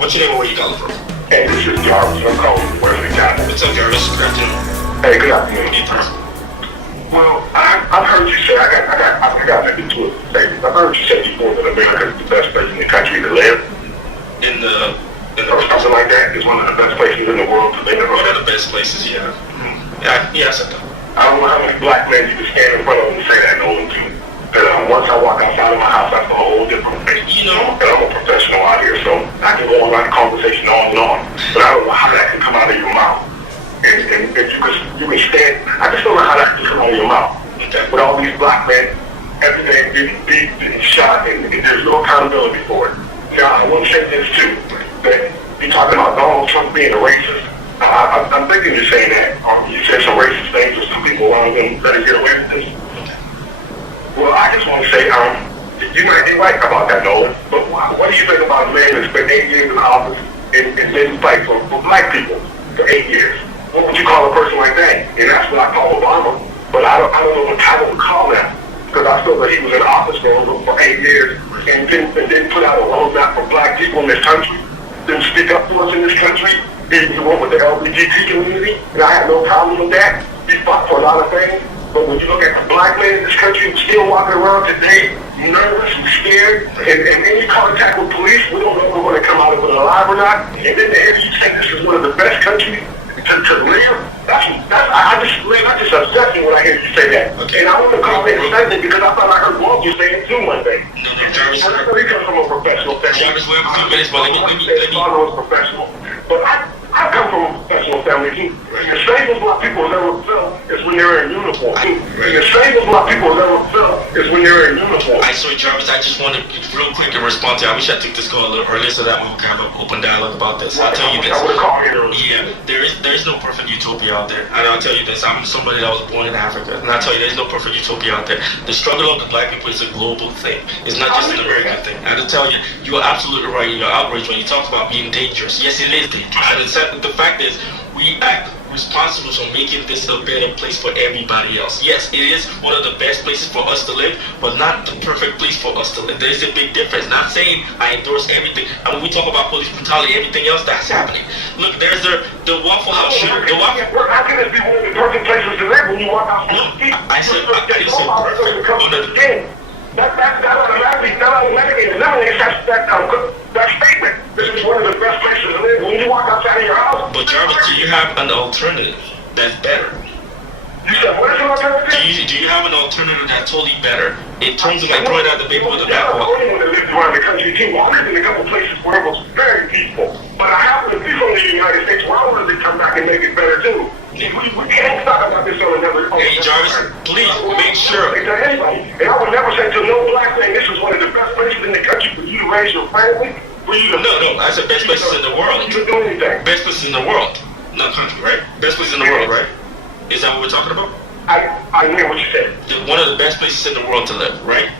What's your name and where you calling from? Hey, this is Jarvis. I'm calling from Wesley County. What's up, Jarvis? Good afternoon. Hey, good afternoon. Hey, Tom. Well, I've heard you say, I got nothing to it. I've heard you say before that America is the best place in the country to live. Or something like that. It's one of the best places in the world to live. One of the best places, yeah. Yes, I know. I don't know how many black men you can stand in front of and say that no one can. Once I walk outside of my house, I feel a whole different thing. You know, and I'm a professional out here, so I can go on like a conversation on and on. But I don't know how that can come out of your mouth. And you can stand. I just don't know how that can come out of your mouth. okay. With all these black men, every day getting beat and shot, and there's no accountability for it. Now, I want to say this too, that you're talking about Donald Trump being a racist. I'm thinking you're saying that, or you said some racist things to some people around them that get away with this. Well, I just want to say, you might be right about that, Nolan, but what do you think about a man that spent 8 years in office and didn't fight for black people for 8 years? What would you call a person like that? And that's what I call Obama, but I don't know what title to call that, because I feel that he was in office for 8 years and didn't put out a roadmap for black people in this country, didn't speak up for us in this country. He went with the LGBT community, and I have no problem with that. He fought for a lot of things. But when you look at the black men in this country still walking around today, nervous and scared, and any contact with police, we don't know if we're going to come out of it alive or not. And then to hear you say this is one of the best countries to live, I just upset me when I hear you say that. Okay. And I want to call it offended because I thought I heard both you say it too one day. No, Jarvis. I really come from a professional family. Jarvis, we have a few minutes, but let me. Father was professional, but I come from a professional family too. The same as black people has ever felt is when they're in uniform. The same as black people has ever felt is when they're in uniform. So Jarvis, I just want to real quick and respond to you. I wish I took this call a little earlier so that we can have an open dialogue about this. I'll tell you this. I would call you earlier. Yeah, there's no perfect utopia out there. And I'll tell you this, I'm somebody that was born in Africa. And I'll tell you there's no perfect utopia out there. The struggle of the black people is a global thing. It's not just an American thing. And I'll tell you, you are absolutely right in your outrage when you talk about being dangerous. Yes, it is dangerous. And the fact is, we act responsible for making this a better place for everybody else. Yes, it is one of the best places for us to live, but not the perfect place for us to live. There's a big difference. Not saying I endorse everything. And when we talk about police brutality, everything else that's happening. Look, there's the Waffle House shooter. How can this be one of the perfect places to live when you walk out? No, I said perfect. That's automatically eliminates that statement. This is one of the best places to live when you walk outside of your house. But Jarvis, do you have an alternative that's better? You said, what is an alternative? Do you have an alternative that's totally better in terms of like throwing out the paper with the back wall? I'm the only one that lived around the country too. I lived in a couple places where it was very peaceful. But I happen to be from the United States where I wanted to come back and make it better too. We can't talk about this on another. Hey Jarvis, please make sure. And I would never say to no black man, this is one of the best places in the country for you to raise your family. No, I said best places in the world. You do anything. Best places in the world, not country, right? Best places in the world, right? Is that what we're talking about? I hear what you said. One of the best places in the world to live, right?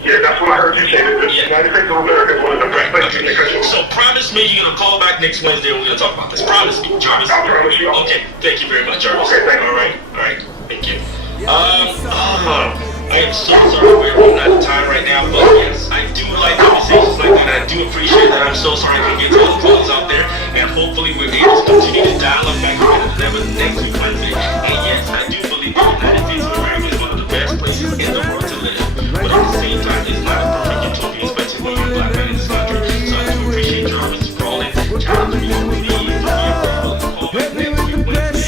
Yeah, that's what I heard you say. That the United States of America is one of the best places in the country. So promise me you're gonna call back next Wednesday and we're gonna talk about this. Promise me, Jarvis. I promise you. Okay, thank you very much, Jarvis. Okay, thank you. All right, thank you. I am so sorry we're running out of time right now, but yes, I do like conversations like that. I do appreciate that. I'm so sorry I couldn't get to all the calls out there, and hopefully we're able to continue to dialogue back better than ever next week Wednesday. And yes, I do believe the United States of America is one of the best places in the world to live, but at the same time, it's not a perfect utopia, especially for you black men in this country. So I do appreciate Jarvis calling, challenging me on the lead, to be available, and call back next week Wednesday.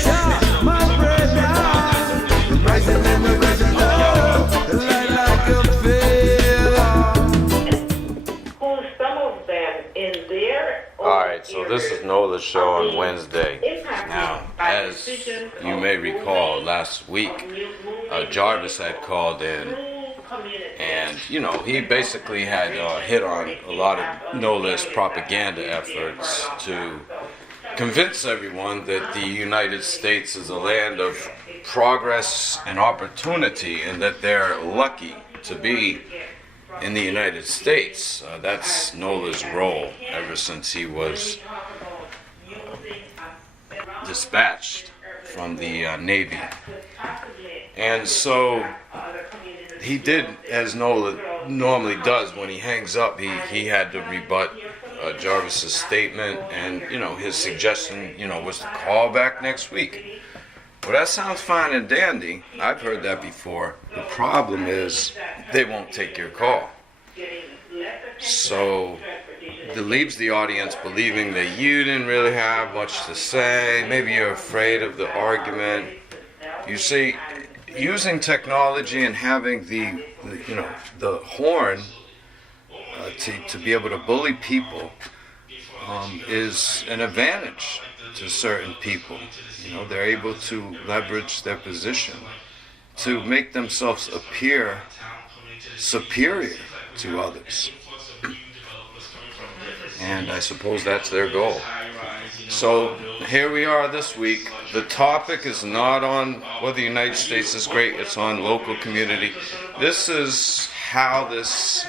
So this is Nola's show on Wednesday. Now, as you may recall, last week, Jarvis had called in, and, you know, he basically had hit on a lot of Nola's propaganda efforts to convince everyone that the United States is a land of progress and opportunity, and that they're lucky to be in the United States. That's Nola's role ever since he was dispatched from the Navy. And so he did, as Nola normally does when he hangs up, he had to rebut Jarvis's statement, and his suggestion, was to call back next week. Well, that sounds fine and dandy. I've heard that before. The problem is they won't take your call. So it leaves the audience believing that you didn't really have much to say. Maybe you're afraid of the argument. You see, using technology and having the horn to be able to bully people is an advantage to certain people. They're able to leverage their position to make themselves appear superior to others. And I suppose that's their goal. So here we are this week. The topic is not on whether the United States is great, it's on local community. This is how this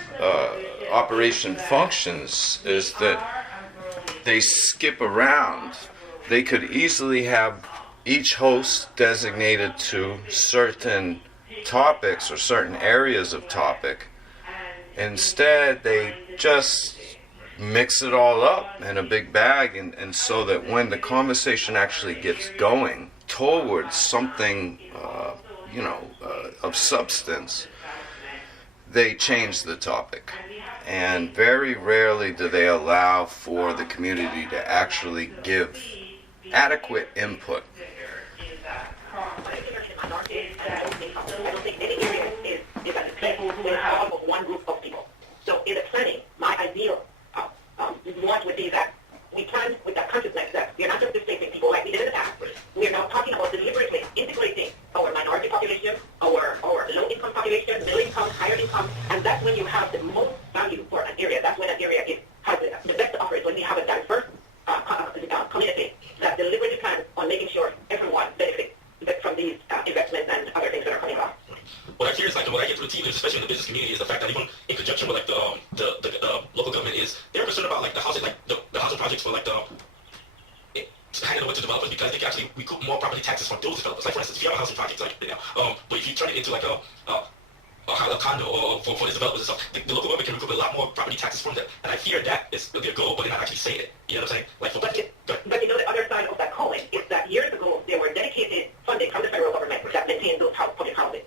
operation functions, is that they skip around. They could easily have each host designated to certain topics or certain areas of topic. Instead, they just mix it all up in a big bag, and so that when the conversation actually gets going towards something, of substance, they change the topic. And very rarely do they allow for the community to actually give adequate input. One group of people. So in the planning, my ideal want would be that we plan with that consciousness that we are not just displacing people like we did in the past. We are now talking about deliberately integrating our minority population, our low-income population, middle income, higher income, and that's when you have the most value for an area. That's when an area has the best to offer. Is when we have a diverse community that deliberately plans on making sure everyone benefits from these investments and other things that are coming along. What I hear is what I get through the team, especially in the business community, is the fact that even in conjunction with the local government, is they're concerned about the housing, the housing projects for handing over to developers, because they can actually recoup more property taxes from those developers. Like for instance, if you have a housing project, but if you turn it into a condo or for these developers and stuff, the local government can recoup a lot more property taxes from them. And I fear that is their goal, but they're not actually saying it. You know what I'm saying? But the other side of that coin is that years ago there were dedicated funding from the federal government that maintained those public housing.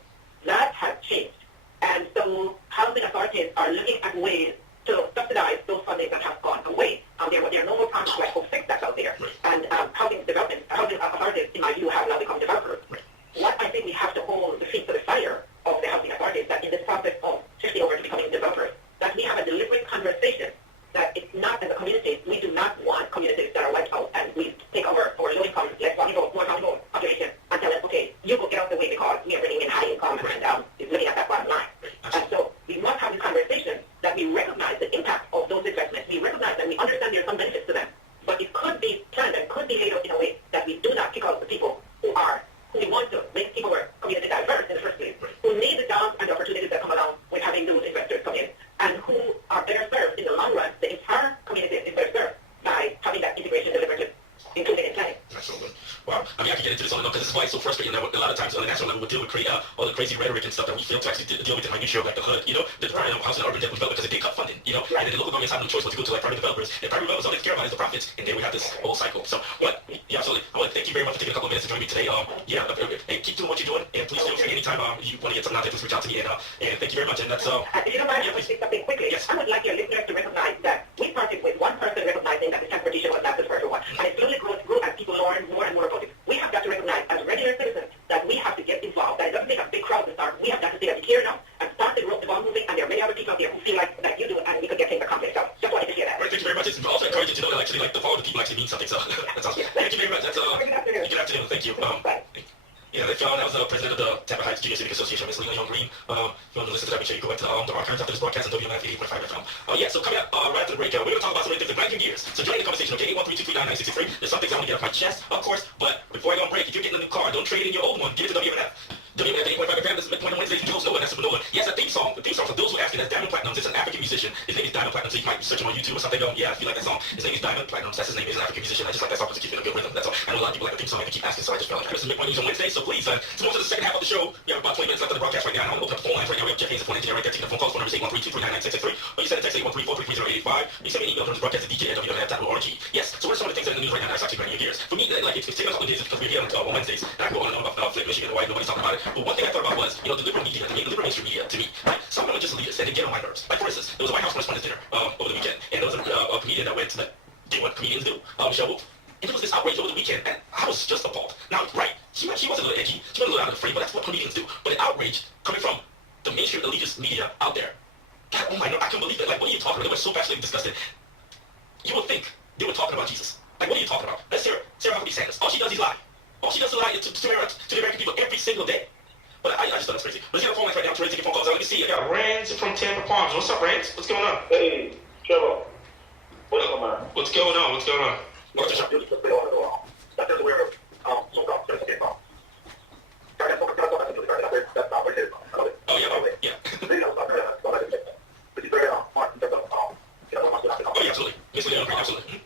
That has changed. And so housing authorities are looking at ways to subsidize those fundings that have gone away. There are no more projects like Hope that's out there. And housing authorities, in my view, have now become developers. What I think we have to hold the feet to the fire of the housing authorities, that in this process of shifting over to becoming developers, that we have a deliberate conversation that it's not, as a community, we do not want communities that are wiped out, and we take over our low income, less vulnerable, more vulnerable population, and tell them, okay, you go get out of the way because we are bringing in high income and looking at that bottom line. And so we must have this conversation that we recognize the impact of those investments. We recognize that we understand there are some benefits to them, but it could be planned and could be laid out in a way that we do not kick out the people who we want to make people our community diverse in the first place, who need the jobs and the opportunities that come along with having those investors come in, and who are better served in the long run. The entire community is better served by having that integration delivered, including in planning. Absolutely. Wow. I mean, I can get into this on and on because this is why it's so frustrating. A lot of times on the national level, we deal with all the crazy rhetoric and stuff that we fail to actually deal with the minutiae of the hood, the housing and urban development, because they cut funding, and then the local governments have no choice but to go to private developers. And private developers, all they care about is the profits, and then we have this whole cycle. So, absolutely. I want to thank you very much for taking a couple of minutes to join me today. And keep doing what you're doing, and please feel free anytime you want to get something out there, please reach out to me, and thank you very much. And that's if you don't mind, I would say something quickly. Yes. I would like your listeners to recognize that we started with one person recognizing that the transportation was not the first one, and it slowly grew as people learn more and more about it. We have got to recognize as regular citizens that we have to get involved. That it doesn't take a big crowd to start. We have got to say that we care enough and start the ball moving, and there are many other people out there who feel like that you do, and we could get things accomplished. So just wanted to share that. Right, thank you very much. It's also encouraging to know that actually the power of the people actually means something. So that's awesome. Thank you very much. That's Good afternoon. Good afternoon. Thank you. Yeah, if y'all, I was the president of the Tampa Heights Junior Civic Association, Miss Leona Young Green. If you want to listen to that, make sure you go into the archives after this broadcast on WMF 88.5 FM. So coming up right after the break, we're going to talk about some of the things that grind your gears. So join the conversation, okay? 813-239-9663. There's some things I want to get off my chest, of course, but before I go on break, if you're getting a new car, don't trade in your old one. Give it to WMF. WMF 88.5 FM, this is Midpoint Wednesdays, Joe's Noah, that's Manoa. He has a theme song. The theme song, for those who are asking, that's Diamond Platinum. It's an African musician. His name is Diamond Platinum, so you might search him on YouTube or something. Yeah, if you like that song. His name is Diamond Platinum. That's his name. He's an African musician. I just like that song because it keeps me in a good rhythm. That's all. I know a lot of people like the theme song and they keep asking, so I just felt like this is Midpoint News on Wednesday. So please, to move to the second half of the show, we have about 20 minutes left of the broadcast right now. I'm going to open up the phone lines right now. We have Jeff Hayes, the phone engineer right there, taking the phone calls. Phone number is 813-239-9663. Or you send a text 813-433-0885. You send me an email from the broadcast at DJNW.org. Yes. So what are some of the things that are in the news right now that's actually grinding your gears? For me, like it's taken a couple of days because we're here on Wednesdays, and I can go on and on about Flint, Michigan, why nobody's talking about it. But one thing I thought about was, the liberal media, the liberal mainstream media, to me, like, some of them are just leaders, and they get on my nerves. Like, for instance, there was a White House correspondents dinner over the weekend, and there was a comedian that went to do what comedians do, Michelle Wolf. And there was this outrage over the weekend, and I was just appalled. Now, right, she was a little edgy, she was a little out of the frame, but that's what comedians do. But the outrage coming from the mainstream elitist media out there, oh my God, I couldn't believe it. Like, what are you talking about? They were so passionately disgusted. You would think they were talking about Jesus. Like, what are you talking about? That's Sarah Huckabee Sanders. All she does is lie. All she does is lie to the American people every single day. But I just thought that's crazy. Let's get our phone lines right now. I'm ready to take your phone calls. Let me see. I got Rand from Tampa Palms. What's up, Rand? What's going on? Hey, Trevor. What's going on? What's going on? What's going on? What's the Oh, yeah. Oh, yeah, absolutely. Absolutely.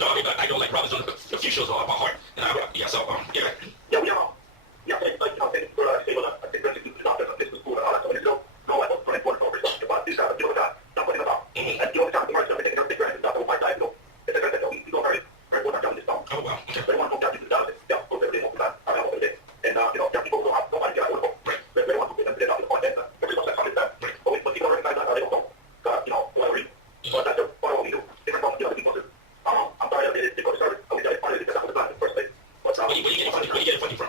No, I mean, I know, like, Rob has done a few shows about heart, and yeah, so, yeah. Oh, wow, okay. Where you getting funding from?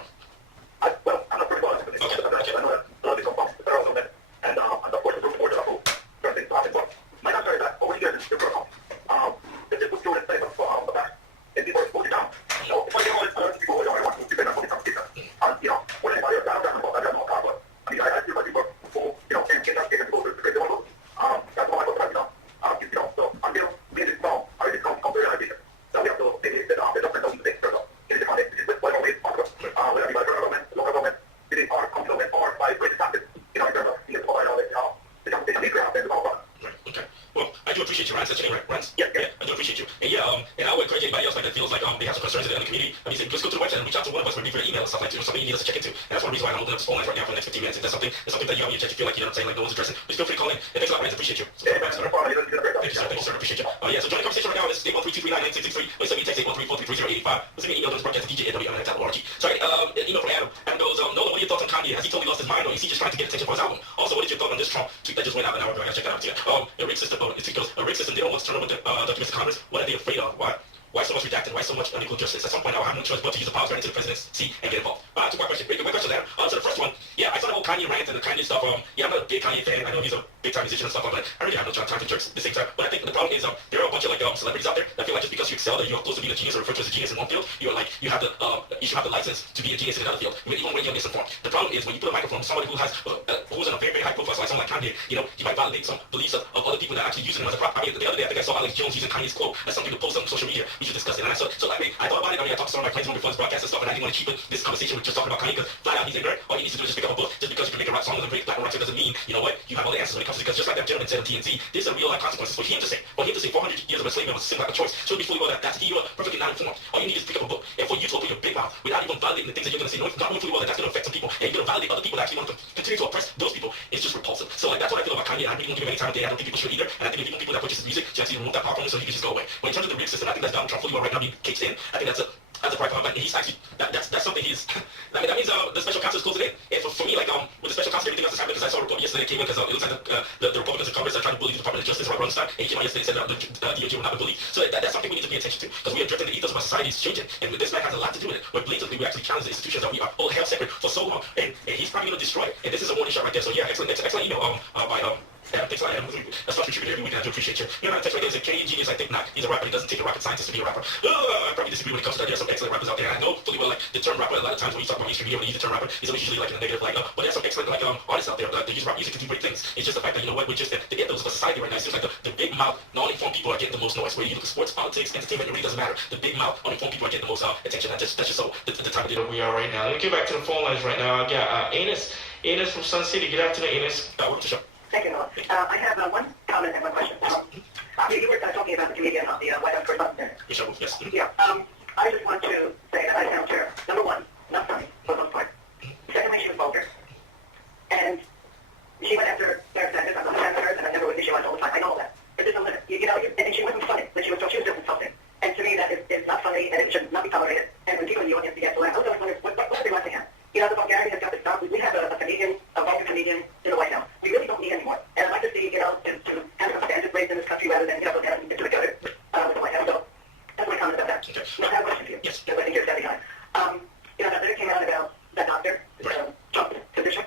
Okay. Well, I do appreciate you, Ryan. That's your name, right? Ryan? Yeah, I do appreciate you. And yeah, and I would encourage anybody else like that feels like they have some concerns in the community. I mean, just go to the website and reach out to one of us for email and stuff like that, or something you need us to check into. And that's one reason why I'm holding up this phone line right now for the next 15 minutes. If that's something that you have on your chest, you feel like you know what I'm saying, like no one's addressing, just feel free to call in. And thanks a lot, Ryan. I appreciate you. Thank you, sir. Thank you, sir. I appreciate you. Yeah, so join the conversation right now. It's 813-239-9663. Please send me a text 813-433-085. Send me an email to this broadcast at DJNW.org. Sorry, an email from Adam. Adam goes, Nolan, what are your thoughts on Kanye? Has he totally lost his mind, or is he just trying to get attention for his album? Also, what is your thought on this Trump tweet that just went out an hour ago? I gotta check that out too. A rig system. It goes, a rig system. They don't want to turn over the documents to Congress. What are they afraid of? Why so much redacted? Why so much unequal justice? At some point, I'll have no choice but to use the powers right into the presidency and get involved. To my question, my question there. So the first one, yeah, I saw the whole Kanye rant and the Kanye stuff. Yeah, I'm not a big Kanye fan. I know he's a big time musician and stuff, but I really have no time for jerks at the same time. But I think the problem is there are a bunch of like celebrities out there that feel like just because you excel, that you're close to being a genius or referred to as a genius in one field, you have the license to be a genius in another field, even when you're misinformed. The problem is when you put a microphone on somebody who's in a very, very high profile, like someone like Kanye, he might validate some beliefs of other people that are actually using him as a prop. I mean, the other day I think I saw Alex Jones using Kanye's quote as something to post on social media. We should discuss it. And so I thought about it. I talked to some of my friends before this broadcast and stuff, and I didn't want to keep this conversation with just talking about Kanye because flat out he's ignorant. All he needs to do is just pick up a book. Just because you can make a rap song and break black and white doesn't mean, you know what, you have all the answers when it comes to, because just like that gentleman said on TNT, there's a real life consequences for him to say. For him to say 400 years of enslavement was like a choice. So before you go that's he, you're perfectly not informed. All you need is pick up a book. And for you to open your big mouth without even validating the things that you're going to say, not knowing fully well that that's going to affect some people, and you're going to validate other people that actually want to continue to oppress those people, it's just repulsive. So like that's what I feel about Kanye, and I really don't give him any time of day. I don't think people should either. And I think if you want people that purchase his music to actually remove that power from him so he can just go away. But in terms of the rig system, I think that's Donald Trump fully well right now being caged in. I think that's a part, but he's actually that's something he's. I mean, that means the special counsel is closed today. And for me, like with the special counsel, everything else is happening because I saw a report yesterday came in because it looks like the Republicans in Congress are trying to bully the Department of Justice. Robert Ronstein, and he came out yesterday and said the DOJ will not be bullied. So that's something we need to pay attention to because we are drifting the ethos of our society is changing, and this man has a lot to do with it. Where blatantly we actually challenge the institutions that we are all held sacred for so long, and he's probably going to destroy it. And this is a warning shot right there. So yeah, excellent email by thanks a lot, Adam. That's what contributor every week. I do appreciate you. You know, text right there is a Canadian genius. I think not. He's a rapper. He doesn't take a rocket scientist to be a rapper. I probably disagree when it comes to that. There are some excellent rappers out there. I know fully well, like the term rapper. A lot of times when you talk about mainstream media, when you use the term rapper, it's always usually like in a negative light. But there's some excellent artists out there that use rap music to do great things. It's just the fact that we're just the ethos of a society right now. It seems like the big mouth, non-informed people are getting the most noise. Where you look at sports, politics, entertainment, it really doesn't matter. The big mouth, uninformed people are getting the most attention. That's just so the type of deal we are right now. Let me get back to the phone lines right now. I got Enos from Sun City. Good afternoon, Enos. Welcome to the show. Thank you, Noah. I have one comment and one question. You were talking about the comedian on the White House correspondent. Yes. Yeah. I just want to say that I found her, number one, not funny for the most part. Secondly, she was vulgar. And she went after Eric Sanders. I'm not a fan of hers, and I never would think she went all the time. I know all that. you know, and she wasn't funny, but she was just insulting. And to me, that is not funny, and it should not be tolerated. And when people in the audience begin to laugh, I was always wondering, what are they laughing at? You know, the vulgarity has got to stop. We have a comedian, a vulgar comedian in the White House. We really don't need anymore. And I'd like to see, you know, kind of a standard race in this country rather than, you know, get into each other with the White House. So that's my comment about that. Okay. Now, I have a question for you. Yes. Because I think you're steady on. You know, that letter came out about that doctor, Trump physician,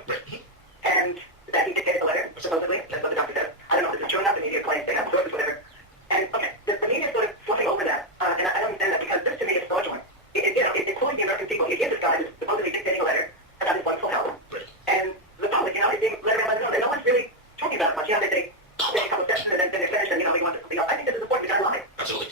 and that he dictated the letter, supposedly. That's what the doctor said. I don't know if this is true or not. The media claims they have sources, whatever. And, okay, the media is sort of fluffing over that. And I don't understand that because this, to me, is fraudulent. It's fooling the American people. You give this guy who's supposedly dictating a letter about his wonderful health. And the public, you know, is being let around the and no one's really talking about it much. You know, they take a couple of steps and then they're finished and, you know, they go on to something else. I think this is important. We got to lie. Absolutely.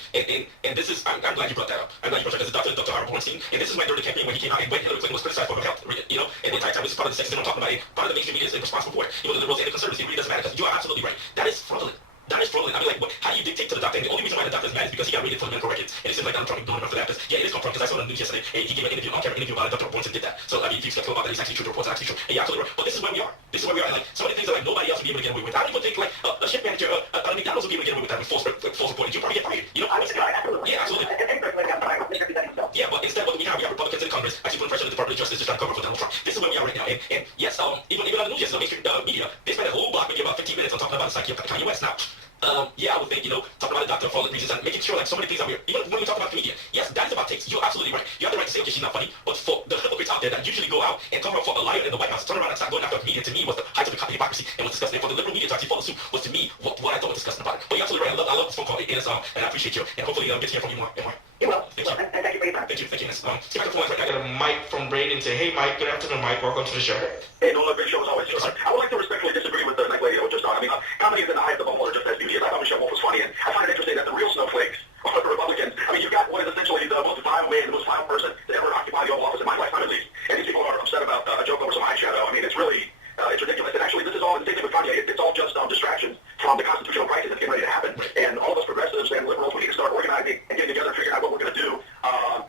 And this is, I'm glad you brought that up. I'm glad you brought that up because Dr. Harvey Weinstein, and this is when during the campaign when he came out and when Hillary Clinton was criticized for her health, you know, and the entire time this is part of the sexism I'm talking about, part of the mainstream media is responsible for it. You know, the liberals and the conservatives, it really doesn't matter because you are absolutely right. That is fraudulent. That is fraudulent. I mean, like, how do you dictate to the doctor? And the only reason why the doctor is mad is because he got rated for medical records. And it seems like Donald Trump is doing enough for that. Yeah, it is confirmed because I saw on the news yesterday, and he gave an interview, on-camera interview about it. Dr. Boynton did that. So, I mean, if you skeptical about that, it's actually true. The report's actually true. And you're absolutely right. But this is where we are. This is where we are. Like, so many things that like nobody else would be able to get away with. I don't even think like a shift manager, McDonald's would be able to get away with that with false reporting. You probably get fired. You know, I mean, absolutely. Yeah, absolutely. Yeah, but instead, what we have Republicans in Congress actually putting pressure on the Department of Justice to try to cover for Donald Trump. This is where we are right now. And yes, even on the news yesterday, mainstream media, they spent a whole block, maybe about 15 minutes on talking about the psyche of Kanye West. Now, yeah, I would think, you know, talking about a doctor for all the reasons and making sure like so many things are weird. Even when we talk about comedian, yes, that is about taste. You're absolutely right. You have the right to say, okay, she's not funny. But for the hypocrites out there that usually go out and talk about for a liar in the White House, turn around and start going after a comedian, to me was the height of the hypocrisy and was disgusting. For the liberal media to actually follow suit was to me what I thought was disgusting about it. But you're absolutely right. I love this phone call. And I appreciate you. And hopefully get to hear from you more and more. You will. Thank you. And thank you for your time. Thank you. See if I can pull right now. I got a mic from Braden say, hey, Mike. Good afternoon, Mike. Welcome to the show. Hey, no, great show as always. I would like to respectfully disagree with the next lady that was just on. I mean, comedy is in the eye of the beholder, just as beauty is. I thought Michelle Wolf was funny, and I find it interesting that the real snowflakes are the Republicans. I mean, you've got what is essentially the most vile man, the most vile person to ever occupy the Oval Office in my lifetime, at least. And these people are upset about a joke over some eyeshadow. I mean, it's really, it's ridiculous. And actually, this is all the same thing with Kanye. It's all just distractions from the constitutional crisis that's getting ready to happen. And all of us progressives and liberals, we need to start organizing and getting together and figuring out what we're going to do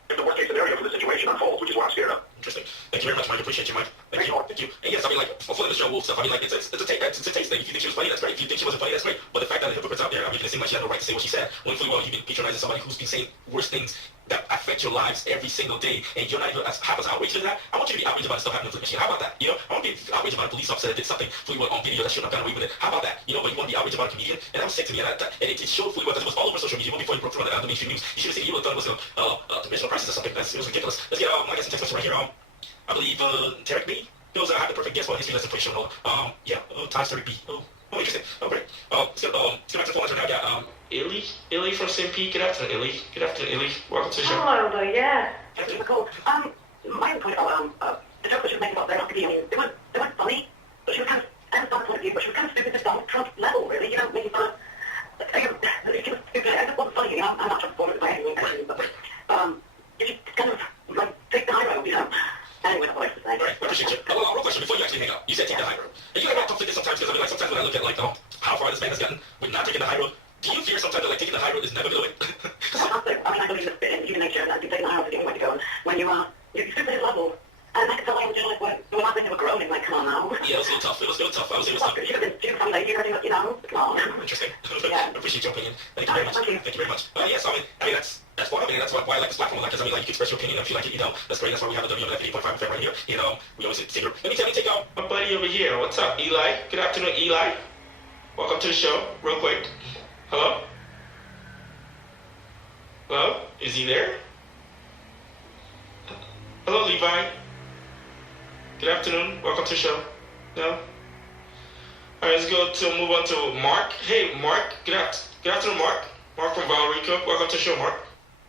if the worst case scenario for the situation unfolds, which is what I'm scared of. Interesting. Thank you very much, Mike. Appreciate you, Mike. Thank you. Thank you. And yes, I mean, like, for the show Wolf stuff, I mean, like, it's a taste thing. If you think she was funny, that's great. If you think she wasn't funny, that's great. But the fact that the hypocrites out there, I mean, it seems like she had no right to say what she said. When fully well, you've been patronizing somebody who's been saying worse things that affect your lives every single day, and you're not even half as outraged as that. I want you to be outraged about stuff happening to Michigan. How about that? You know, I want to be outraged about a police officer that did something fully well on video that shouldn't have gotten away with it. How about that? You know, but you want to be outraged about a comedian, and that was sick to me. And it showed fully well because it was all over social media even before you broke through on the mainstream news. You should have seen you thought it was a dimensional crisis or something. It was ridiculous. Let's get I guess some text message right here. I believe Tarek B. knows I have the perfect guess for history lesson for show. Times Tarek B. Oh, interesting. Oh, great. Let's get back to the phone lines right now. I got Illy from St. Pete. Good afternoon, Illy. Good afternoon, Illy. Welcome to the show. Hello, yeah. That's super cool. My point about the joke that she was making about Blair Huckabee, I mean, they weren't funny, but she was kind of, I have a point of view, but she was kind of stupid to Donald Trump level, really, you know, making fun of, she was stupid, I just wasn't funny, you know, I'm not Trump supporter by any means, but, she kind of, like, take the high road, you know. Anyway, that's what I was saying. All right, I appreciate you. Real question before you actually hang up. You said take the high road. And you ever have conflicted sometimes because I mean, like, sometimes when I look at, like, how far this man has gotten with not taking the high road, do you fear sometimes that, like, taking the high road is never going to win? I mean, I believe in human nature, and I think taking the high road is the only way to go. And when you're super his level, and I can tell I was just like, when I think they were groaning, like, come on now. Yeah, it was a little tough. It was tough. I was tough. She could have been some lady or anything, you know, come on. Interesting. Yeah. I appreciate your opinion. Thank you very much. Thank you very much. Yes, I mean, that's why. I mean, that's why I like this platform, because I mean, like, you can express your opinion if you like it. You know, that's great. That's why we have a WMF 8.5 FM right here. You know, we always take her. Let me take out my buddy over here. What's up, Eli? Good afternoon, Eli. Welcome to the show. Real quick. Hello. Hello. Is he there? Hello, Levi. Good afternoon. Welcome to the show. No. All right, let's move on to Mark. Hey, Mark. Good afternoon, Mark. Mark from Valrico. Welcome to the show, Mark.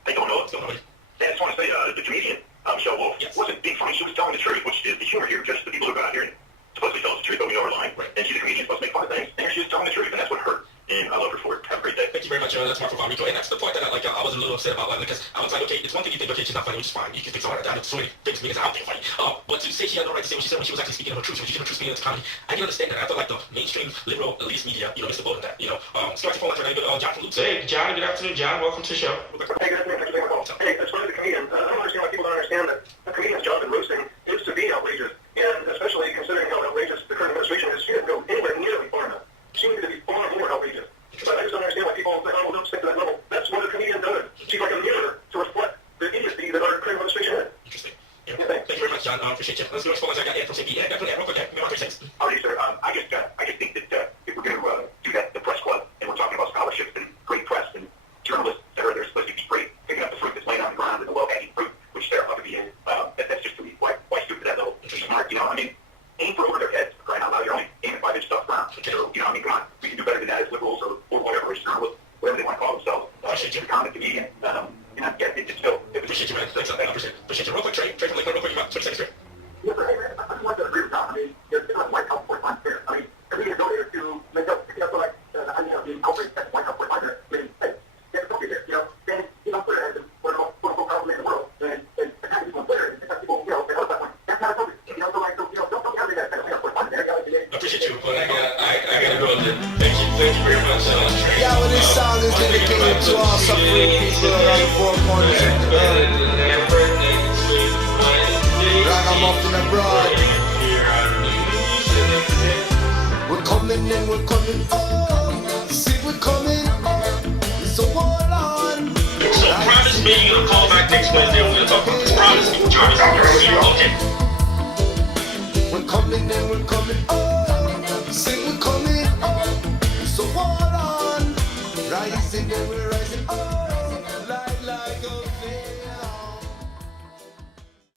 How you doing, Noah? What's going on? I just want to say, the comedian, Michelle Wolf, wasn't being funny. She was telling the truth, which is the humor here. Just the people who got out here and supposedly tell us the truth, but we know we're lying. Right. And she's a comedian, supposed to make fun of things. And she was telling the truth, and that's what hurt. And I love her for it. Have a great day. Thank you very much. That's Mark from Valrico. And that's the point that I was a little upset about, because I was like, okay, it's one thing you think, okay, she's not funny, which is fine. You can think so hard. I know so many things because I don't think funny. But to say she had no right to say what she said when she was actually speaking of her truth, when she gave her truth speaking into comedy, I can understand that. I felt like the mainstream liberal elitist media, you know, missed the boat on that. You know, start your phone line right now. John from Luke. Hey, John. Good afternoon, John. Welcome to the show. Hey, good afternoon. Thanks for taking my call. Hey, as far as the comedian, I don't understand why people don't understand that a comedian's job in roasting is to be outrageous, and especially considering how outrageous the current administration is. She didn't go anywhere nearly far enough. She needed to be far more outrageous. But I just don't understand why people think, oh, Appreciate you. Let's go as far as I got Ed from CP. Ed, put Ed real quick. Ed, give me 3 seconds. All right, sir. I just think that if we're going to do that, the press club, and we're talking about scholarships and great press and journalists, etc., they're supposed to be great, picking up the fruit that's laying on the ground and the low-hanging fruit, which they're about to be in. That's just to me why stupid that little smart, you know. I mean, aim for over their heads, for crying out loud. You're only aiming 5-inch stuff around. So, you know, I mean, come on, we can do better than that as liberals or whatever, as journalists, whatever they want to call themselves. Should be common comedian. You know, yeah, it's still. Appreciate you, man. Thanks. I appreciate you. Real quick, Trey from Lakeland, real quick. You got 20 seconds, Trey. Yeah, but hey, man, I just want to agree with Tom. I mean, there's still a White House for there. I mean, if we can go there to make up, you know, like, I mean, the corporate that White House for there, I mean, hey, get it over there, you know, then, you know, put it as one of the most powerful government in the world, and attack people on Twitter, and attack people, you know, and all that one. That's not appropriate. You know, so like, you know, don't tell me that White House for there. I appreciate you, but I gotta go there. Thank you very much, Trey. Yeah, well, this song is dedicated to all suffering people around the four corners of the earth. Ragamuffin abroad. We're coming and we're coming on. See, we're coming on. So hold on. So promise me you're gonna call back next Wednesday. We're gonna talk about this. Promise me, Jarvis. Okay. We're coming and we're coming on.